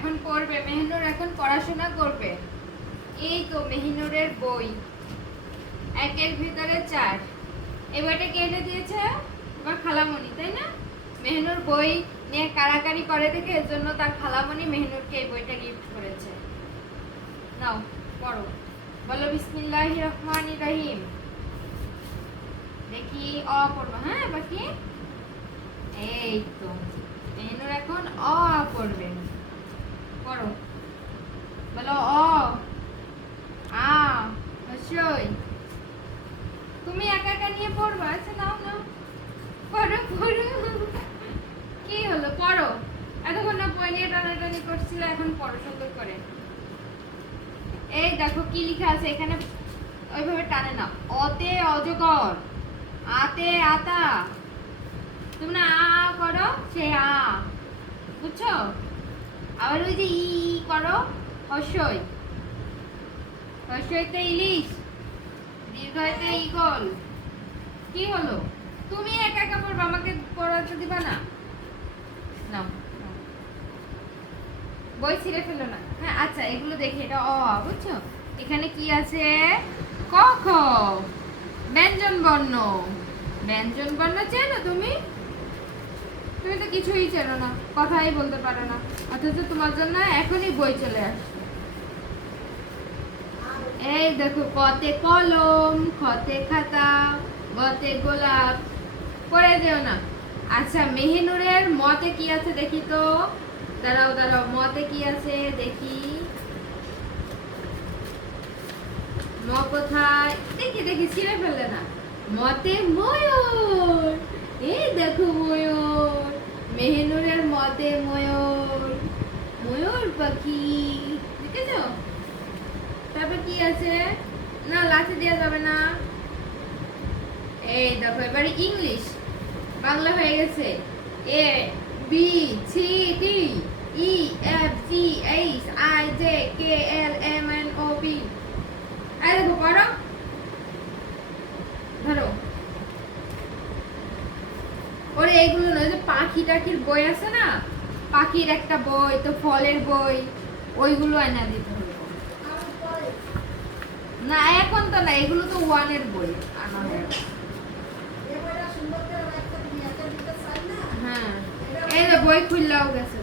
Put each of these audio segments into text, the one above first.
এখন পড়বে মেহনুর, এখন পড়াশোনা করবে। এই তো মেহনুরের বই, একের ভিতরে 4। এই বইটা কে এনে দিয়েছে? তোমার খালামণি, তাই না? মেহনুর বই নিয়ে কাড়াকাড়ি করে দেখে এর জন্য তার খালামণি মেহনুরকে এই বইটা গিফট করেছে। নাও পড়ো, বলো বিসমিল্লাহির রহমানির রহিম। দেখি অ পড়বো, হ্যাঁ বাকি এই তো মেহনুর এখন অ পড়বে। পড়ো, বলো অ আ হস্যই। তুমি একা একা নিয়ে পড়বা? আচ্ছা নাও নাও, পড়ো পড়ো। কি হলো, পড়ো। এতক্ষণ না বই নিয়ে টানাটানি করছিল, এখন পড়ো সুন্দর করে। এই দেখো কি লেখা আছে এখানে, ওইভাবে টানে না। অতে অজগর, আতে আতা। তুমি না আ করো, সে আ, বুঝছো? আবার ওই যে ই করো, হস্যই। হস্যইতে ইলিশ, দীর্ঘইতে ঈগল। কি হলো, তুমি একা একা পড়বা, আমাকে পড়াতে দিবা না? নাও বই ছিঁড়ে ফেলো না। হ্যাঁ আচ্ছা, এগুলো দেখি, এটা অ, বুঝছো? এখানে কি আছে? ক খ, ব্যঞ্জন বর্ণ। ব্যঞ্জন বর্ণ চেনো তুমি? তুমি তো কিছুই চেনো না, কথাই বলতে পারো না, অথচ তোমার জন্য এখনই বই চলে আসছে। এই দেখো, কতে কলম, খতে খাতা, গতে গোলাপ। পড়ে যেও না। আচ্ছা মেহেনুরের মতে কি আছে দেখি তো। দাঁড়াও দাঁড়াও, মতে কি আছে দেখি। ম কোথায়? দেখি দেখি, ছিঁড়ে ফেলে না। মতে ময়ূর। এই দেখো ময়ূর, মেহেনুরের মতে ময়ূর, ময়ূর পাখি, দেখেছো? তারপর কি আছে? না লাঠি দেওয়া যাবে না। এই দেখো, এবারে ইংলিশ, বাংলা হয়ে গেছে। A B C D E F G H I J K L M N O P. এই দেখো পড়ো, ধরো। ওরে এইগুলো নয়, যে পাখি টাখির বই আছে না, পাখির একটা বই, তো ফলের বই, ওইগুলো আনা দিতে হবে। না এখন তো না, এগুলো তো ওয়ানের বই আনা হয়ে গেছে। হ্যাঁ এই যে বই খুললেও গেছে।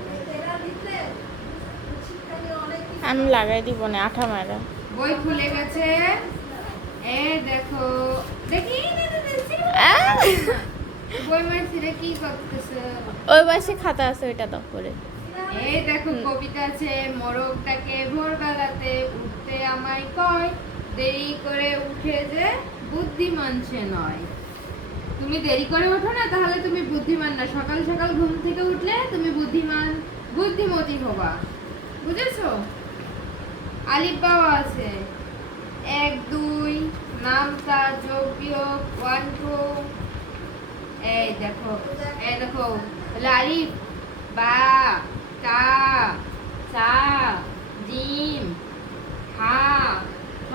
আমি লাগাই দিব না, আঠা মারা। বই খুলে গেছে। এই দেখো, দেখি বই মাইছিরে কি করতেছে? ওই পাশে খাতা আছে, ওইটা দাও করে। এই দেখো কবিতা আছে। মোরগটাকে ভোরবেলাতে উঠতে আমায় কয়, দেরি করে উঠে যে বুদ্ধিমান সে নয়। তুমি দেরি করে ওঠো না, তাহলে তুমি বুদ্ধিমান না। সকাল সকাল ঘুম থেকে উঠলে তুমি বুদ্ধিমান, বুদ্ধিমতী হবা, বুঝেছো? আলিফ বাবা আছে, 1 2, নামতা, যোগ বিয়োগ, 1 2। এই দেখো, এই দেখো, আলিফ বা, তা, সা, জিম, হা, খ,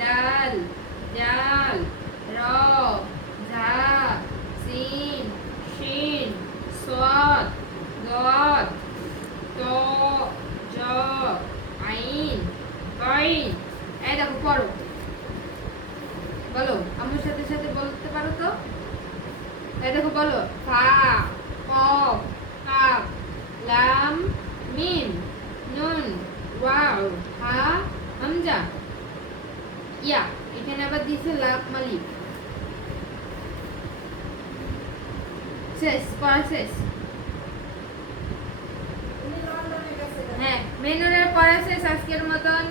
দাল, জাল, র, ঝা, সিন, শিন, সদ, দদ, ত, জ, আইন, কইন। এই দেখো পড়ো, বলো আমার সাথে সাথে বলতে পারো তো? এই দেখো বলো, ফা, কফ, কাফ, লাম, মিম, নুন, ওয়াও, হা, হামজা, ইয়া। এখানে আবার দিছে লাভ মালিক। শেষ, পড়া শেষ। হ্যাঁ মেনুরের পড়া শেষ আজকের মতন।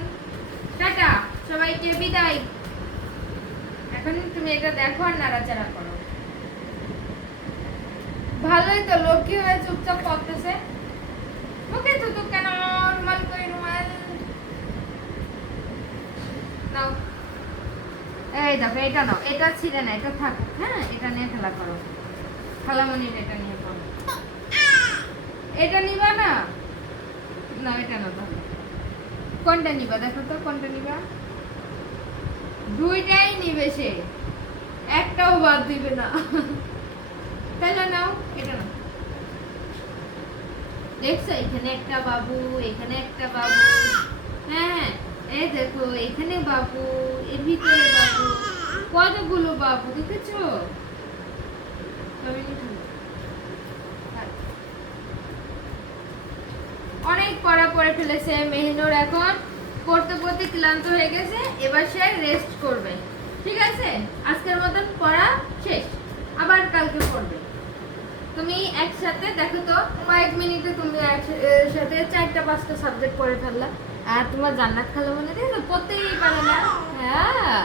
টাটা, সবাইকে বিদায়। এখন তুমি এটা দেখো আর নাড়াচাড়া করো। ভালোই তো, লক্ষ্মী হয়ে চুপচাপ পড়তেছে। মুখে থুতু কেন? রুমাল কই, রুমাল নাও। এই দেখো, এটা নাও, এটা ছিঁড়ে না, এটা থাকুক। হ্যাঁ এটা নিয়ে খেলা করো, খালামণির এটা নিয়ে পড়ো। এটা নিবা না? না এটা না, তাহলে কোনটা নিবা দেখো তো, কোনটা নিবা? দুইটাই নিবে সে, একটাও বাদ দিবে না। তাহলে নাও, এটা নাও। দেখছো এখানে একটা বাবু, এখানে একটা বাবু, হ্যাঁ এই দেখো এখানে বাবু, এর ভিতরে বাবু, কতগুলো বাবু দেখেছো? অনেক পড়া পড়ে ফেলেছে মেহিনুর, এখন পড়তে পড়তে ক্লান্ত হয়ে গেছে, এবার সে রেস্ট করবে। ঠিক আছে, আজকের মতন পড়া শেষ, আবার কালকে পড়বে। তুমি একসাথে দেখো তো কয়েক মিনিটে তুমি একসাথে 4টা-5টা সাবজেক্ট পড়ে ফেললা, আর তোমার জান্নাত খালা মনে দেখো পড়তেই পারে না। হ্যাঁ